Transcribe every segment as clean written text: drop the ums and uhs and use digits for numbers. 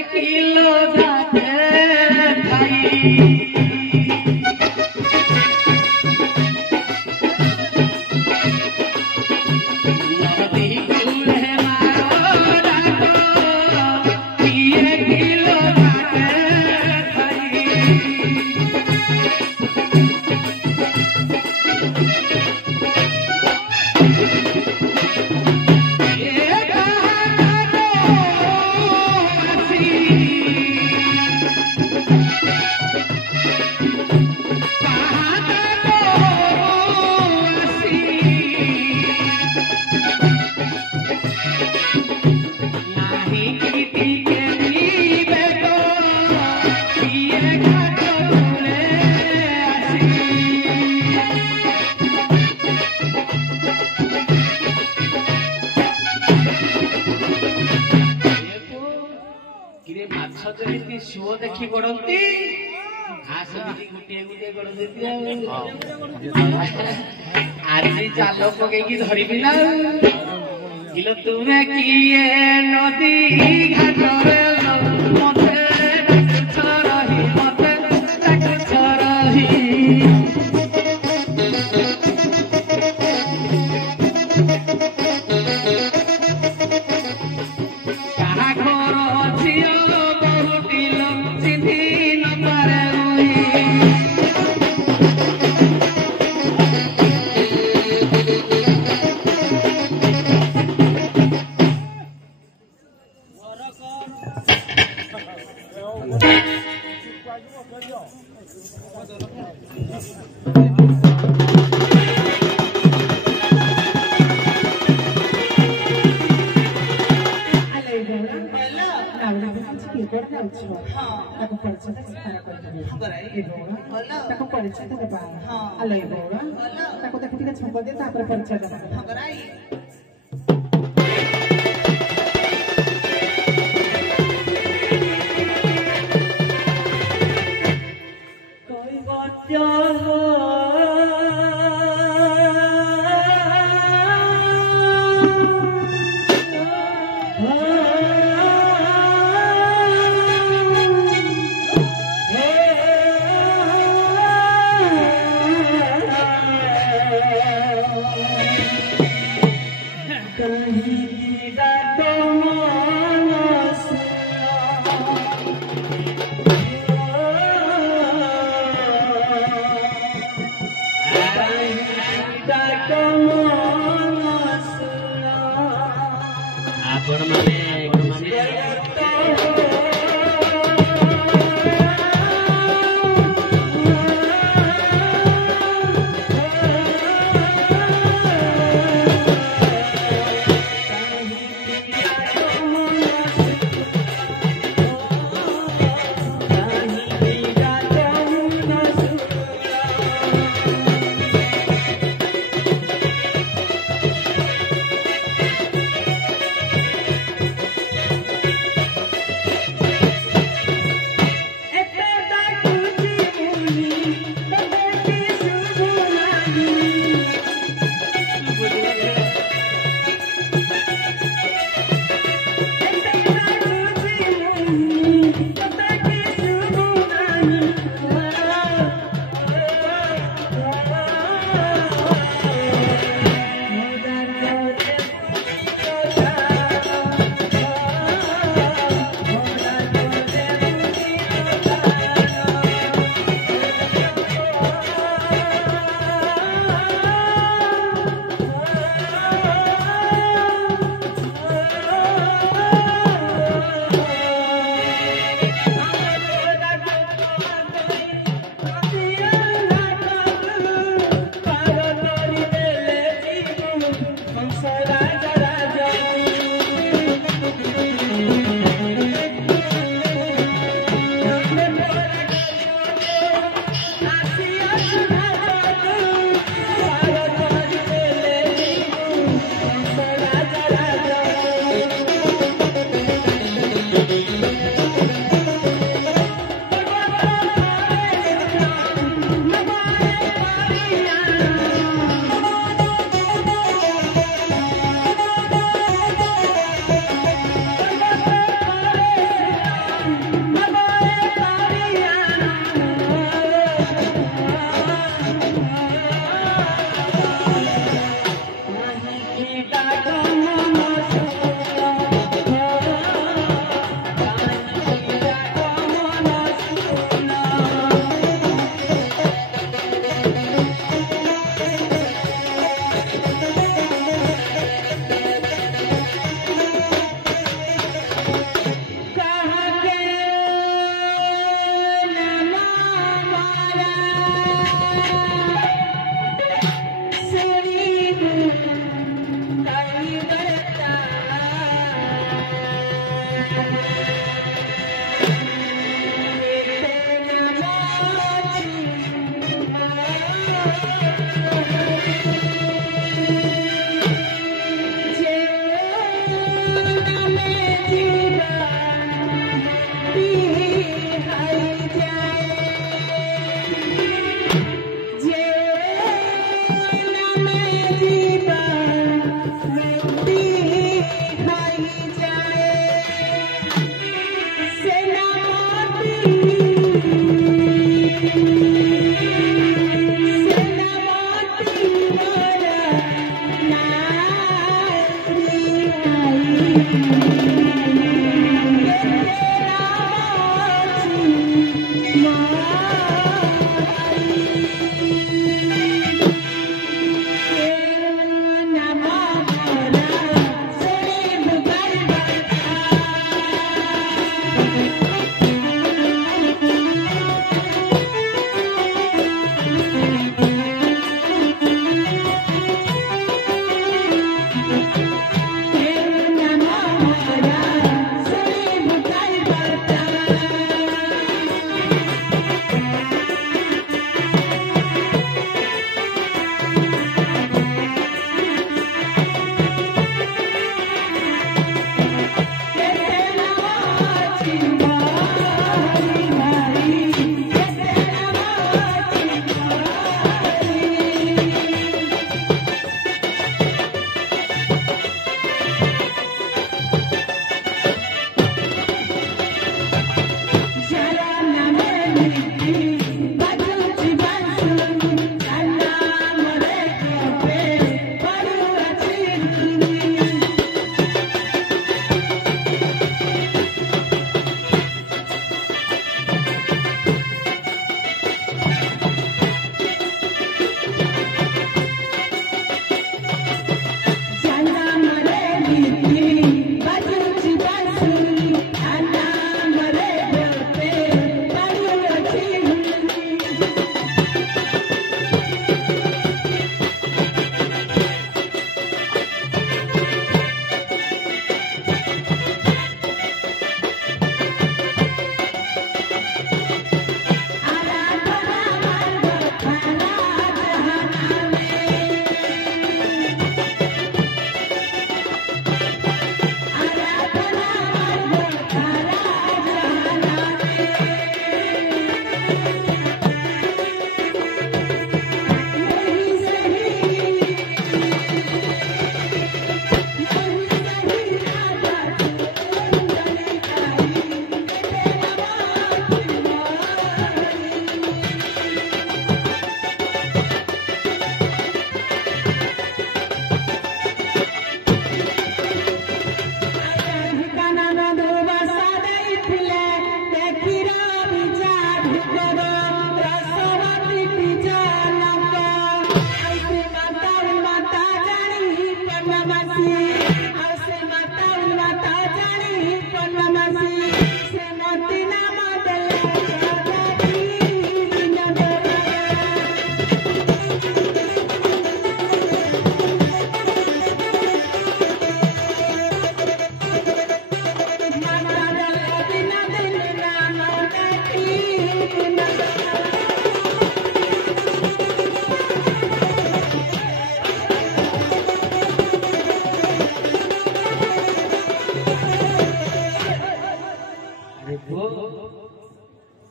Kilo जाते भाई suo देखी पड़ती आज जाल पकई धरबी ना किलो तुमे किए नदी घाटरे मते रही मते रही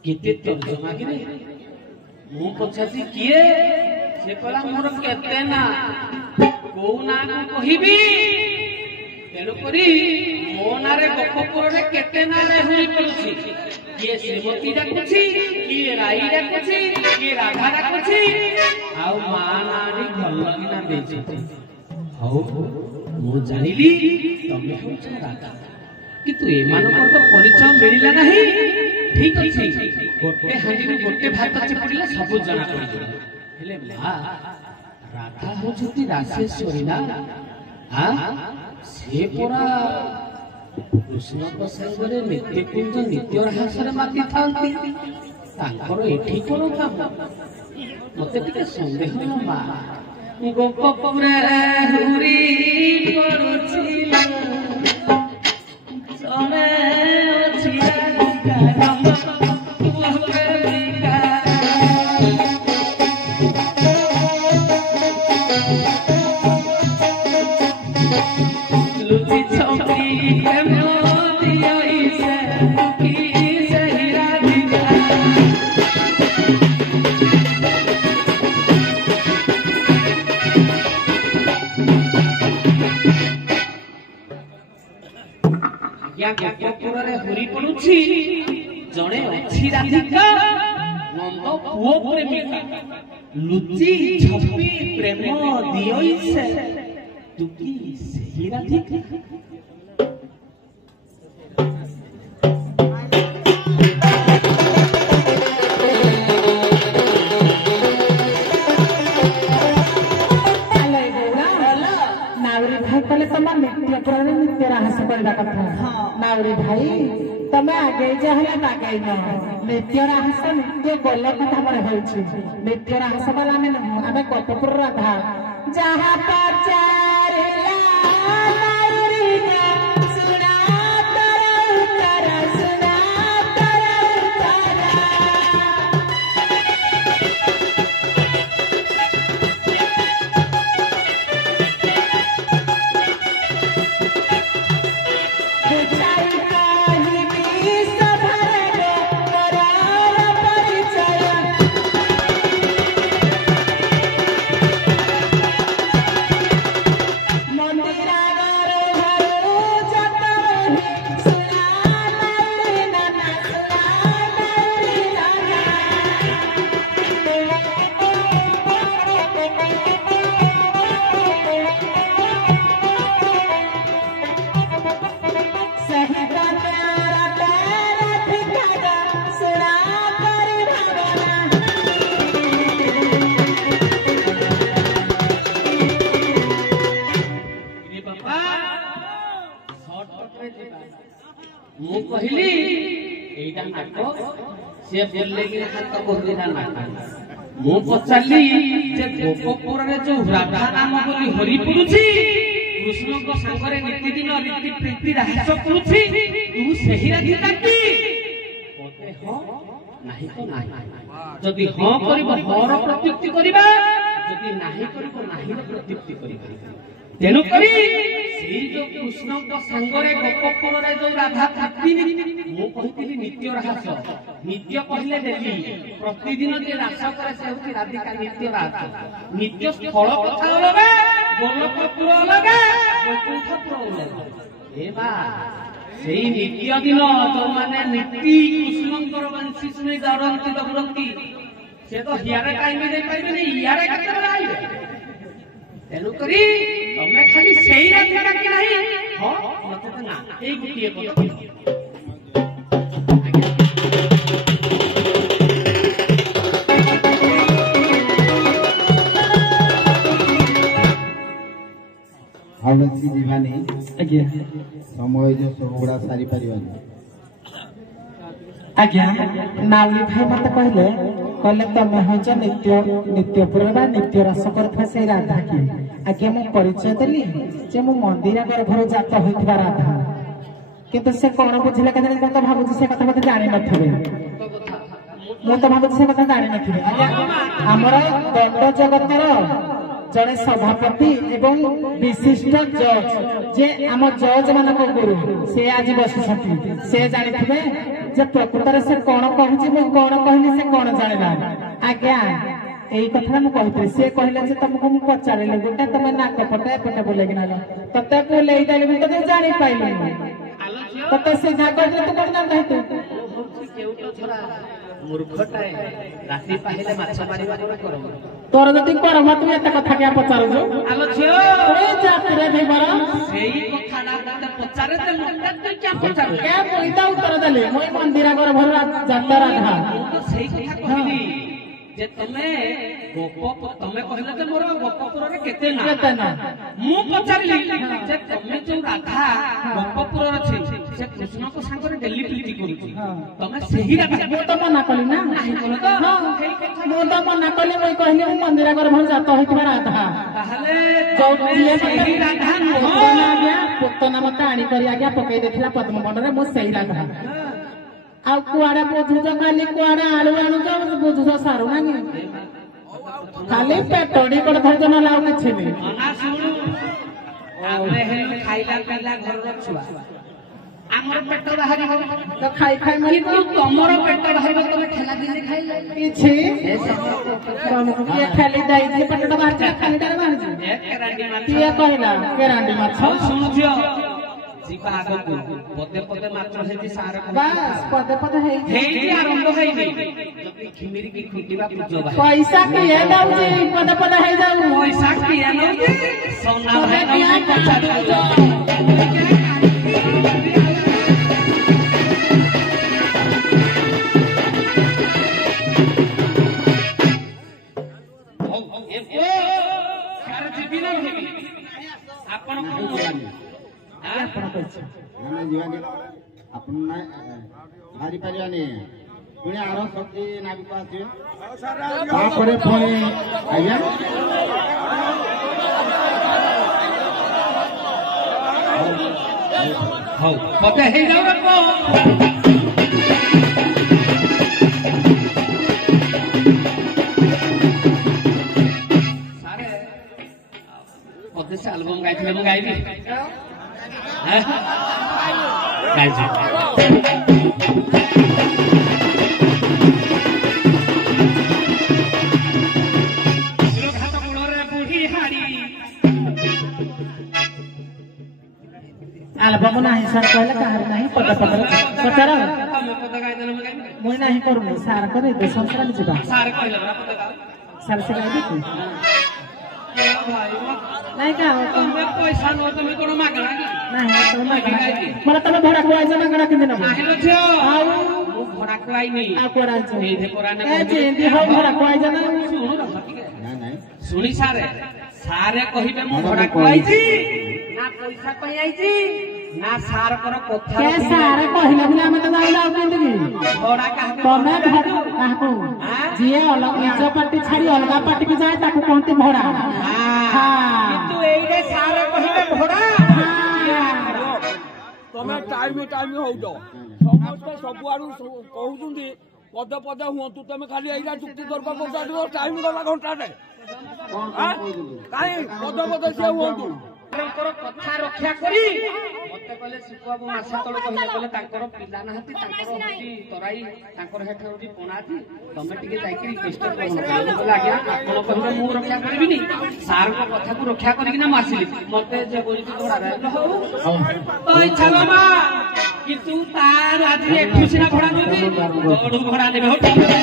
किते तर्जमा कि मु पछासी किए से कहला मोर केते ना को ना को कहिबी तेनु करी मो ना रे गखपुर रे केते ना रे हुई पड़ुछि किए श्रीमती डाकुछि किए राई डाकुछि किए राधा डाकुछि आउ मा नारी भल किना देछि हौ मु जानिली तमे हो राधा किंतु एमानकर तो परिचय मिलिला नहीं ठीक अछि गोटे हांडी गोटे भात चिपुड़िले सब जना पड़िला हेले मा राधा होछती रासेश्वरी ना हां से पूरा कृष्ण को संगरे नित्य कुंज नित्य रहस्यर माति थांती तांकर एठी कोन काम मते टिके संदेह मा गोपपुरे हुरी पड़ुछिला सोने ओछिया लुची छौकी के मोतिया इसे की होई पड़ुछि जड़े अच्छी राधिका नंद पुओ प्रेमिका लुचि छपी प्रेम दियोई से तू की सही राधिका नृत्य राहस करवा कथा नाउरी भाई तमे आगे जाहला आगे न नृत्य राहस नृत्य गोल कथा पर होउछि नृत्य राहस वाला में आमे कटपुर राधा जहां पचारला नाउरी का सुना तर सुना तर मु कहली एटा नाटक से बोलले कि हाथ बोलना नाटक मु पचाली जे गोपपुर रे जो राधा नाम बोली हरि पुरुछि कृष्ण को संगरे नीति दिन नीति प्रीति राहस पुरुछि तू सही राधिका की बोले हो नाही तो नाही जदि हां करबो हर प्रत्युक्ति करबा जदि नाही करबो नाही रे प्रत्युक्ति करबा तेनु करी सेई जो कृष्ण को संगरे गोपपुर रे जो राधा थाकिनी मु कहितली नित्य राहस नित्य कहले देली प्रतिदिन जे रास करे से होती राधिका नित्य राहस नित्य स्थल कथा अलगा गोलकपुर अलगा गोकुलपुर अलगा ए बा सेई नित्य दिन जो माने नीति कृष्णकर वंशी सुने दौड़ती दौड़ती से तो हियारे टाइम दे पाइबे नहीं हियारे केते बेला आइबे तेनु करी तमे खाली सेही राधिका कि नाही हो मते त ना एई गुटिए पद आवसी जीवानी आज्ञा समय जो सब गुड़ा सारी परिवानी आज्ञा नाउरी भाई मत कहले कहले तमे होज नित्यपुर बा नित्य रस करथा से राधा की आज्ञा मु परिचय देली जे मु मंदिरा गर्भर जात होइतबा राधा किंतु से कोन बुझले कने तो भाबुजी से कथा मते जानि नथिबे मु तो भाबुजी से कथा जानि नथिबे हमर दंड जगतर जड़े सभापति एवं विशिष्ट जज जे आम जज मान गुरु से आज बसुଛନ୍ତି से जानिथिबे जे प्रकृतर से कौन कहूची मु कौन कहली से कौन जानिला आज्ञा एई कथा मु कहितै से कहले जे तुमको मु पचारले गोटे तमे नाक पटे पटे बोले कि ना तते बोले एई डाली तो जानि पाइली तते से जा कहले तो कोन जान रहतु केउटो छोरा मूर्खटाए राती पाहिले माछ मारिबा करो तोर जति करम तू एते कथा क्या पचारु आलो छियो ओए जातरे देबर सेही कथा ना पचारे ते मुंडा तू क्या पचारु क्या बोइता उत्तर देले मोय मंदिरा घर भर जाता राधा तो सेही कथा कहली जे तमे गोप तमे कहले जे मोर गोपपुर रे केते ना मु पचारली जे तमे जो राधा गोपपुर रे छै से कृष्ण को संगरे डेली प्रीति करूची तमे सेही राधा मु तो मना कली ना नाही बोलो तो मु तो मना कली मोय कहली मु मंदिरा घर भर जाता होइतबा राधा ताहले चौथिया सेही राधा न पुतना मत आनी करी आज्ञा पकई देथिला पद्म बंड रे मु सेही राधा आ कुआडा बुझुज खाली कुआडा आलू आनु बुझुज सारू ना खाली पेटडी कर धरज न लाउ किछि नै मना सुनु आमे हे खाइला पिला घर रो छुआ हमर पेट बाहरी हो तो खाई खाई मरी किंतु तमरो पेट बाहरी हो तमे ठेला दिन खाइ किछि तुमको ये खाली दाई जे पेट बाहर खाली डाल मार जे एक रांडी माछ ये कहला के रांडी माछ सुनु जियो ଯିବା ଆଗକୁ ପଦେ ପଦେ ମାତ୍ର ହେଇଛି ସାର ବାସ୍ ପଦେ ପଦେ ହେଇଛି ହେଇନି ଆରମ୍ଭ ହେଇନି ଯଦି ଘିମିରିକି ଖୁଟିବା ପୂଜ ଭାଇ ପଇସା କିଏ ଦଉଛି ପଦେ ପଦେ ହେଇଯାଉ ପଇସା କିଏ ନଉଛି সোনা ଭାଇ ନଉଛି ପଚାରୁ ବାହାରି ପାରିବାନି ପୁଣି ଆର ଶକ୍ତି ନାବିକ ଆସିବେ ତାପରେ ପୁଣି ଆଜ୍ଞା ହଉ ପଦେ ହେଇଯାଉ ସାରେ ପଦେ ସେ ଆଲବମ୍ ଗାଇଥିଲେ ମୁଁ ଗାଇବି ଗାଇଛି ଆଲବମ୍ ନାହିଁ ସାର୍ କହିଲେ କାହାର ନାହିଁ ପଦେ ପଦେ ପଚାର ମୁଇଁ ନାହିଁ କରୁନି ସାର୍ କରି ଦେଶରେ ଯିବା ସାର୍ ସେ ଗାଇବି କି ନାଇଁ ପଇସା ନୁହ ତମେ କଣ ମାଗଣା କି ମାନେ ତମେ ଭଡା କୁଆଇଛ ମାଗଣା କେମିତି ନବ ଆଉ ଭଡା କୁଆଇନି ଆଉ କୁଆଡେ ଭଡା କୁଆଇଛ ନା ଶୁଣି ସାରେ ସାରେ କହିବେ ମୁଁ ଭଡା କୁଆଇଛି ନା ପଇସା ପାଇଁ ଆଇଛି ନା ସାରଙ୍କର କଥା ସାର୍ କହିଲେ ବୋଲି ଆମେ ତ ଯାଇଲେ ଆଉ କେମିତି ଭଡା କାହାକୁ ତମେ କାହାକୁ ଯିଏ ନିଜ ପାର୍ଟି ଛାଡି ଅଲଗା ପାର୍ଟିକି ଯାଏ ତାକୁ କହନ୍ତି ଭଡା କିନ୍ତୁ ଏଇରେ ସାରେ କହିବେ ଭଡା ତମେ ଟାଇମ ହଉଛ ସମସ୍ତେ ସବୁଆଡୁ କହୁଛନ୍ତି ପଦେ ପଦେ ହୁଅନ୍ତୁ ତମେ ଖାଲି ଏଇଟା ଯୁକ୍ତି ତର୍କ କରୁଛ ଟାଇମ ଗଲା ଘଣ୍ଟାଟେ କାହିଁ ପଦେ ପଦେ ସିଏ ହୁଅନ୍ତୁ କଥା ରକ୍ଷା କରି ମତେ କହିଲେ ଶିଖୁଆବୁ ମାସେ ତଳେ କହିଲେ କହିଲେ ତାଙ୍କର ପିଲା ନାହାନ୍ତି ତାଙ୍କର ହଉଛି ତରାଇ ତାଙ୍କର ହେଠ ହଉଛି ପଣାତି ତମେ ଟିକେ ଯାଇକି ରିକ୍ୱେଷ୍ଟ କହିଲେ ଆଜ୍ଞା ଆପଣ କହିଲେ ମୁଁ ରକ୍ଷା କରିବିନି ସାରଙ୍କ କଥାକୁ ରକ୍ଷା କରିକିନା ମୁଁ ଆସିଲି ମତେ ଯେ କହୁଛି ଭଡା ହଉ ତ ଇଚ୍ଛା ମାମା କିନ୍ତୁ ତାର ଆଜି ଏଠୁ ସିନା ଭଡା ନେବି ତୋଠୁ ଭଡା ନେବେ ହଉ ଠିକ ଅଛି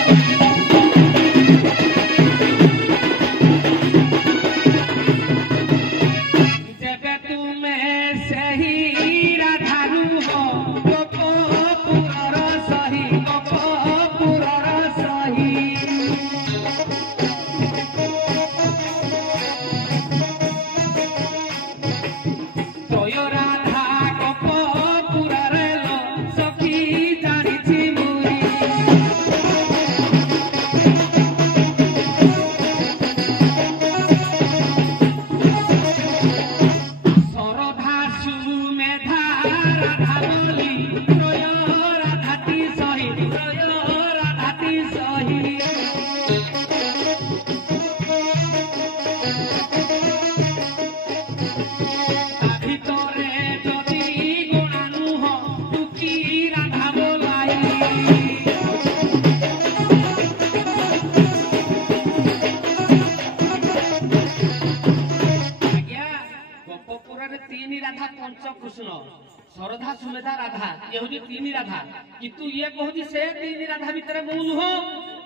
शरधा सुमेधा राधा ये हूँ तीन राधा किंतु ये कहूँ से तीन राधा भितर मु नुह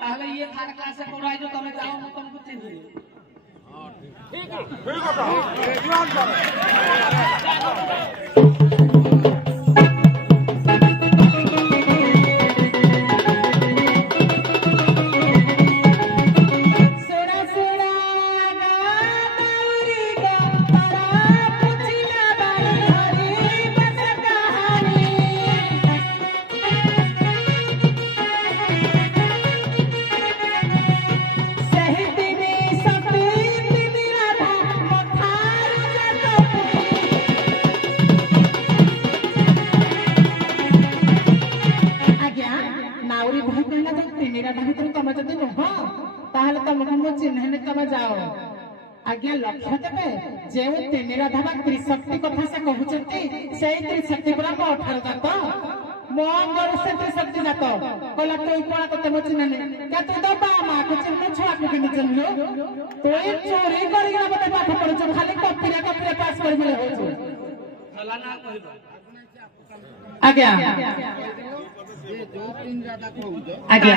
ताहले ये थर्ड क्लास से कोड़ा जो तमे जाओ मु तुमको चिन्ह आज्ञा लक्ष्य देवे जो तीन राधा त्रिशक्ति कथा से कहते से त्रिशक्ति पूरा मो 18 जात मो से त्रिशक्ति जात कहला तो कौन तो मो चिन्ह क्या तू तो बा माँ को चिन्ह छुआ को चिन्ह तो ये चोरी कर पाठ पढ़ खाली कपिरे पास कर ଆଜ୍ଞା ଆଜ୍ଞା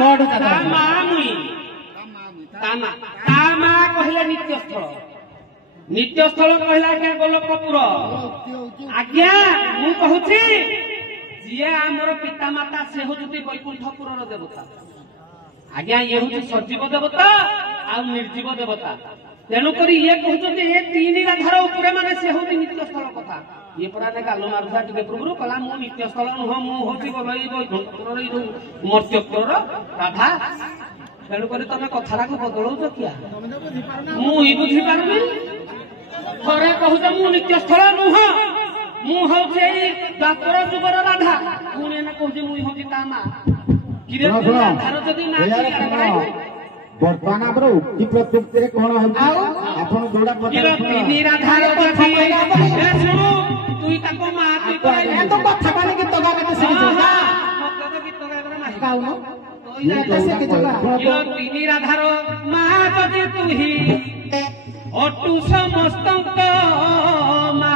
ମୋଠୁ କଥା ମା ମୁଇଁ ତା ମା କହିଲେ ନିତ୍ୟସ୍ଥଳ ନିତ୍ୟସ୍ଥଳ କହିଲା ଆଜ୍ଞା ଗୋଲକପୁର। ଆଜ୍ଞା ମୁଁ କହୁଛି ଯିଏ ଆମର ପିତାମାତା ସେ ହଉଛନ୍ତି ବୈକୁଣ୍ଠପୁରର ଦେବତା। ଆଜ୍ଞା ଇଏ ହଉଛି ସଜୀବ ଦେବତା ଆଉ ନିର୍ଜୀବ ଦେବତା। ତେଣୁକରି ଇଏ କହୁଛନ୍ତି ଏ ତିନି ରାଧାର ଉପରେ ମାନେ ସେ ହଉଛି ନିତ୍ୟସ୍ଥଳ କଥା। ଇଏ ପରା ଗାଲ ମାରୁଥିଲା ଟିକେ ପୂର୍ବରୁ କହିଲା ମୁଁ ନିତ୍ୟସ୍ଥଳ ନୁହଁ ମୁଁ ହଉଛି ଏଇ ବୈକୁଣ୍ଠପୁରର ଏଇ ଯୋଉ ମର୍ତ୍ତ୍ୟପୁରର ରାଧା। ତେଣୁକରି ତମେ କଥାଟାକୁ ବଦଳଉଛ କିଆ ମୁଁ ହିଁ ବୁଝିପାରୁନି। ଥରେ କହୁଛ ମୁଁ ନିତ୍ୟସ୍ଥଳ ନୁହଁ ମୁଁ ହଉଛି ଏଇ ଦ୍ୱାପର ଯୁଗର ରାଧା ପୁଣି ଏନା କହୁଛି ମୁଁ ହଉଛି ତା ମା। ରାଧାର ଯଦି ନା ବର୍ତ୍ତମାନ ଆମର ଉକ୍ତି ପ୍ରତ୍ୟୁକ୍ତିରେ କଣ ହଉଛି ଆପଣ ଯୋଉଟା ତିନି ରାଧାର ଶୁଣୁ ତୁଇ ତାକୁ ମା ତୁଇ କଥା କହିଲେ ଗୀତ ଗାଇବାକୁ ତିନି ରାଧାର ମା ଯଦି ତୁହି ଅଟୁ ସମସ୍ତଙ୍କ ମା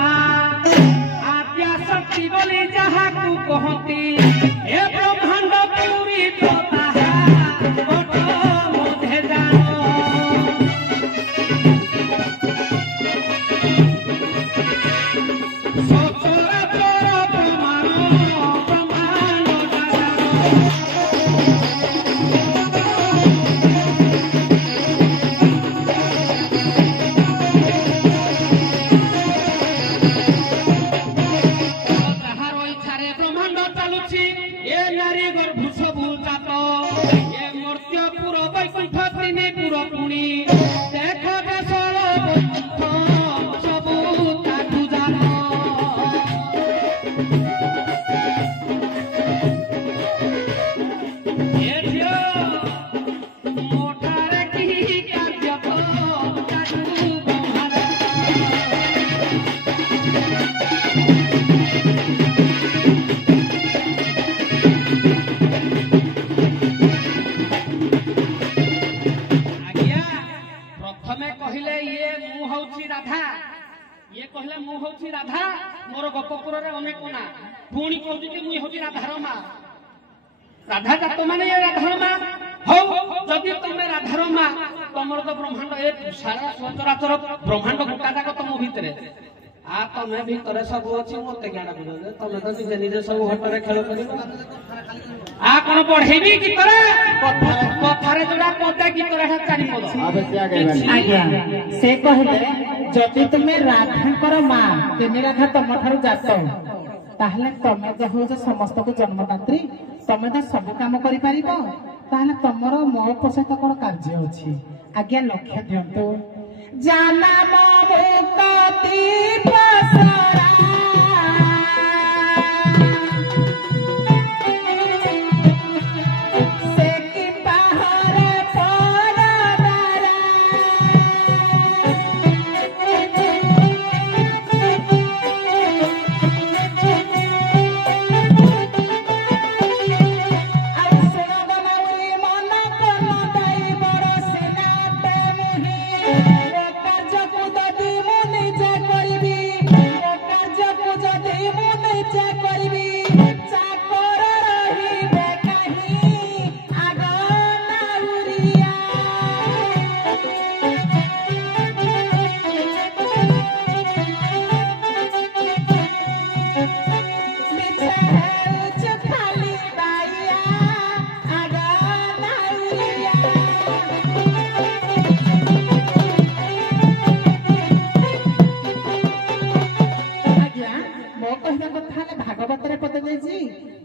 ଆଦ୍ୟା ଶକ୍ତି ବୋଲି ଯାହାକୁ କହନ୍ତି ଏ ବ୍ରହ୍ମାଣ୍ଡ ପୁରୀ ତ ତାହା ମଧ୍ୟେ ଜାଣ। ସଚରାଚର ପ୍ରମାଣ ବ୍ରହ୍ମାଣ୍ଡ मोर गोपपुर अनेक ना पुणी कहूँ मुई हूँ राधार माँ राधा जात माने राधार माँ हौ जदि तुमे राधार माँ तुमर तो ब्रह्मांड ए सारा सचराचर ब्रह्मांड गोटा जाक तुम भितर आ तमे भितर सब अच्छी मत क्या तुम तो निजे निजे सब हटरे खेल कर आ कौन पढ़ेबी गीतर कथार जोड़ा पदे गीतर चारि पद आज्ञा से कहले जदि तुमे राधाकर माँ तीन राधा तुम ठार जात ताहले तमे जो हो समस्त को जन्मदात्री तमे तो सब काम करि परिबो ताहले तमरो मो सहित कोन कार्य अछि आज्ञा लक्ष्य दियंतु जाना मुक्ति पसरा से कि बाहर पड़बारा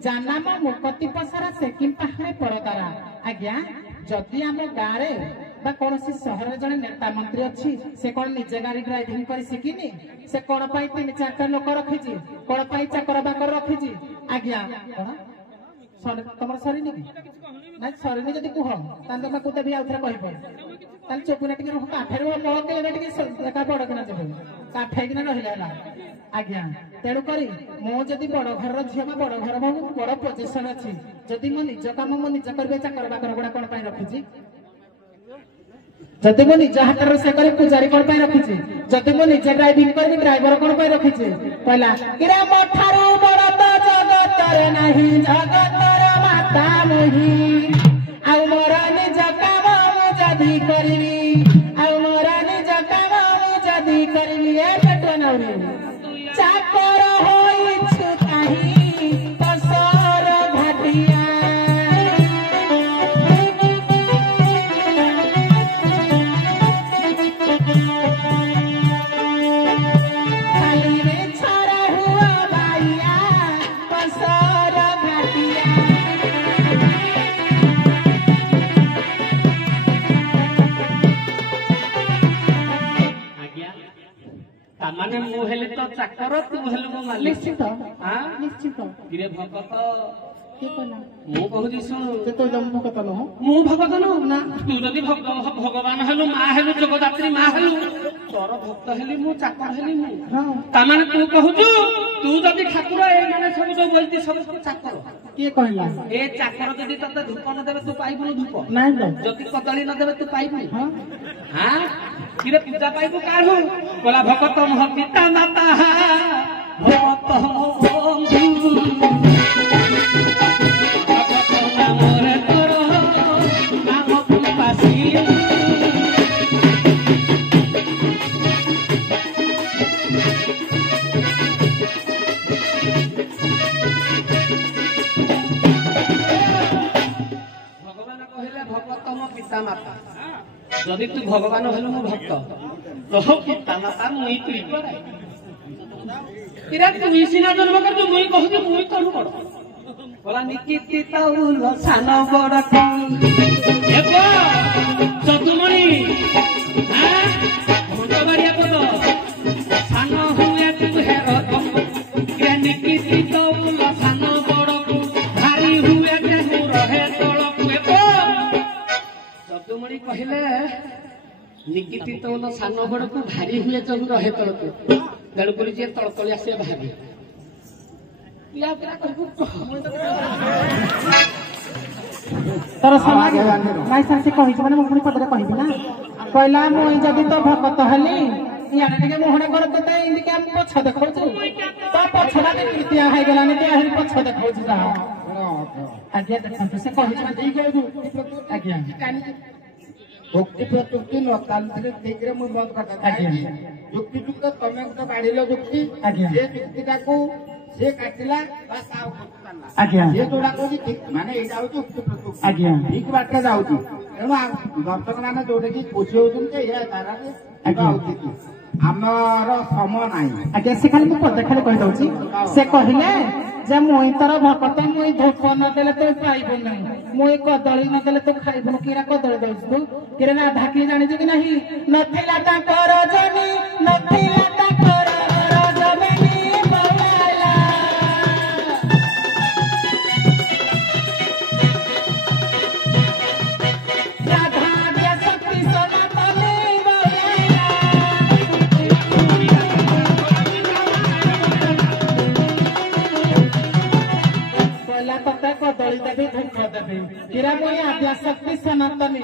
जानाम मुक्ति पसरा से कि पाहरे परदारा आज्ञा जदि आम गाँव में कौन सहर जड़े नेता मंत्री अच्छी से कौन निजे गाड़ी ड्राइविंग कर शिखिनी से कौन पाई 3-4 लोक रखी कौन पाई चाकर बाकर रखी आज्ञा तुम सरीनी कि ना सरीनी जब कह तुम कूद भी आउे कह चौकुना टे काठे मलके बड़ किना जब काठेकिना रहा आज्ञा तेणुक मुझे बड़ घर झील बड़ घर भाव बड़ पोजिशन अच्छी जदि मो निज कम मो निज करेंगे चाकर बाकर गुड़ा कौन रखी जदि मो निज हाथ रोषे कर पूजारी कौन रखी जदि मो निजे ड्राइविंग करी ड्राइवर कौन रखी कहला किरे मोठारू बड़ तो जगतरे नहीं जगतर माता मुही आउ मोर निज काम मु जदी करबी आउ मोर निज काम मु जदी करबी ए पेटो नौरी चाकर होइछु काहि कसर घाटिया खाली रे छरा हुआ भाइया कसर घाटिया आज्ञा तामाने मु हेले तो चाकर तू हेलु मो मालिक निश्चित हां निश्चित किरे भगत के कहला मु कहूची सुन से तो जन्म कत न हो मु भगत नु ना तू जदी भगवान हेलु मा हेलु जगदात्री मा हेलु तोर भक्त हेली मु चाकर हेली मु हां तामाने तू कहूचु तू जदी ठाकुर ए माने सब जो बोलती सब चाकर के कहला ए चाकर जदी तते धूप न देबे तू पाइबु धूप नहीं तो जदी कदली न देबे तू पाइबु हां हां किरे पूजा पाइबु काढू बोला भगत मोह पिता माता भगत बंधु भगत नामरे तोर नाम पासी भगवान कहले भगत मो पिता माता जदि तू भगवान हेलु मो भक्त तो पिता माता मुई तुई करे तू सिना जन्म कर तू मुई कहू मुई करू बड़ बोला निकिति ताउल सान बड़ एबो चतुमणि हां भंडबारिया पद सान हुए तू हेर के निकिति ताउल सान बड़ भारी हुए ते रहे तळक एबो चतुमणि कहले निकिति तौल सान बड़ को भारी हुए जो रहे तळक तेणुकरी जे तळतळी आसे भारी या पूरा कहू तर समाज माई सासे कहिछ माने मुखुनी पदरे कहिबी ना कहला मुई जदी तो भक्त हली याने टिके मोहणे करत त इनके हम पछ देखौछु तो पछडा के कृत्या हाइ गेला ने के हम पछ देखौछु जा आज्ञा देखंतु से कहिछ ना देई कहू आज्ञा ଯୁକ୍ତି ପ୍ରଯୁକ୍ତି ନ ତାନ୍ତ୍ରିକ ଦିଗରେ ମୁଁ ବନ୍ଦ କରିଦେବି ଆଜ୍ଞା ଯୁକ୍ତି ଯୁକ୍ତ ତମେ ତ ବାଢିଲ ଯୁକ୍ତି ଆଜ୍ଞା ସେ ଯୁକ୍ତିଟାକୁ ସେ କାଟିଲା ବା ତା ଉପରକୁ ଚାଲିଲା ଆଜ୍ଞା ସେ ଯୋଉଟା କହୁଛି ଠିକ ମାନେ ଏଇଟା ହଉଛି ଯୁକ୍ତି ପ୍ରଯୁକ୍ତି ଆଜ୍ଞା ଠିକ ବାଟରେ ଯାଉଛି ତେଣୁ ଦର୍ଶକ ମାନେ ଯୋଉଟା କି ଖୁସି ହଉଛନ୍ତି ଯେ ଏହା ତାରାରେ ଯିବା ଉଚିତ ଆମର ସମ ନାହିଁ ଆଜ୍ଞା ସେ ଖାଲି ମୁଁ ପଦେ ଖାଲି କହି ଦଉଛି ସେ କହିଲେ ଯେ ମୁଇ ତୋର ଭକତ ମୁଇ ଧୂପ ନଦେଲେ ତୁ ପାଇବୁ ନାହିଁ ମୁଇ କଦଳୀ ନଦେଲେ ତୁ ଖାଇବୁନୁ କିରା କଦଳୀ ଦଉଛୁ ତୁ କିରେ ନା ଢାକି ଜାଣିଛୁ କି ନାହିଁ ନଥିଲା ତାଙ୍କର ଜମି ନଥିଲା ତାଙ୍କର ଜମି ବଉଳାଲା ରାଧା ଦିଆ ଶକ୍ତି ସନାତନ तते कदली देवी धूप देवी किरा मुई आद्या शक्ति सनातनी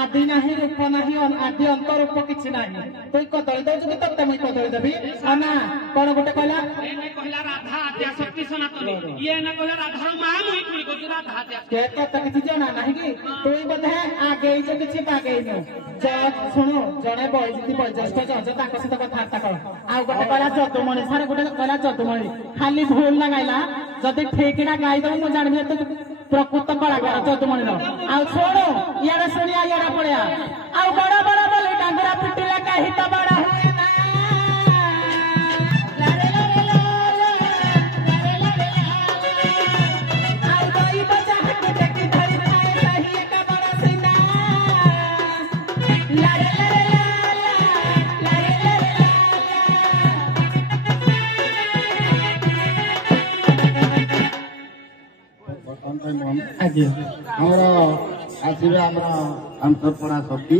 आदि नाही रूप नाही आदि अंत रूप किछि नाही तू कदली दउछु कि तते मुई कदली देवी अना कोन गोटे कहला ए ने कहला राधा आद्या शक्ति सनातनी ये ने कहला राधा मा मुई कुली को राधा आद्या के तते किछि जना नाही कि तू बधे आगे जे किछि बागे नु ज सुनो जणे बयजिति बयजष्ट जज ताको सहित कथा कर आ गोटे कहला जतुमणि सारे गोटे कहला जतुमणि खाली भूल लगाइला जदि ठीकना गाई दउ मु जानिबे तो प्रकृत कलाकार जतुमणि आ छोड़ो यारे सुनिया यारा पड़िया आ बड़ा बड़ा बोले डांगरा पिटिला काहि त बड़ा हुए ना लारे लारे लाला लारे लारे लाला आ गई बजा हट देखि धरी खाए सही का बड़ा सिना लारे लारे लाला लारे लारे ବର୍ତ୍ତମାନ ପାଇଁ ଆଜ୍ଞା ଆମର ଆସିବେ ଆମର ଅନ୍ତଃପଣା ଶକ୍ତି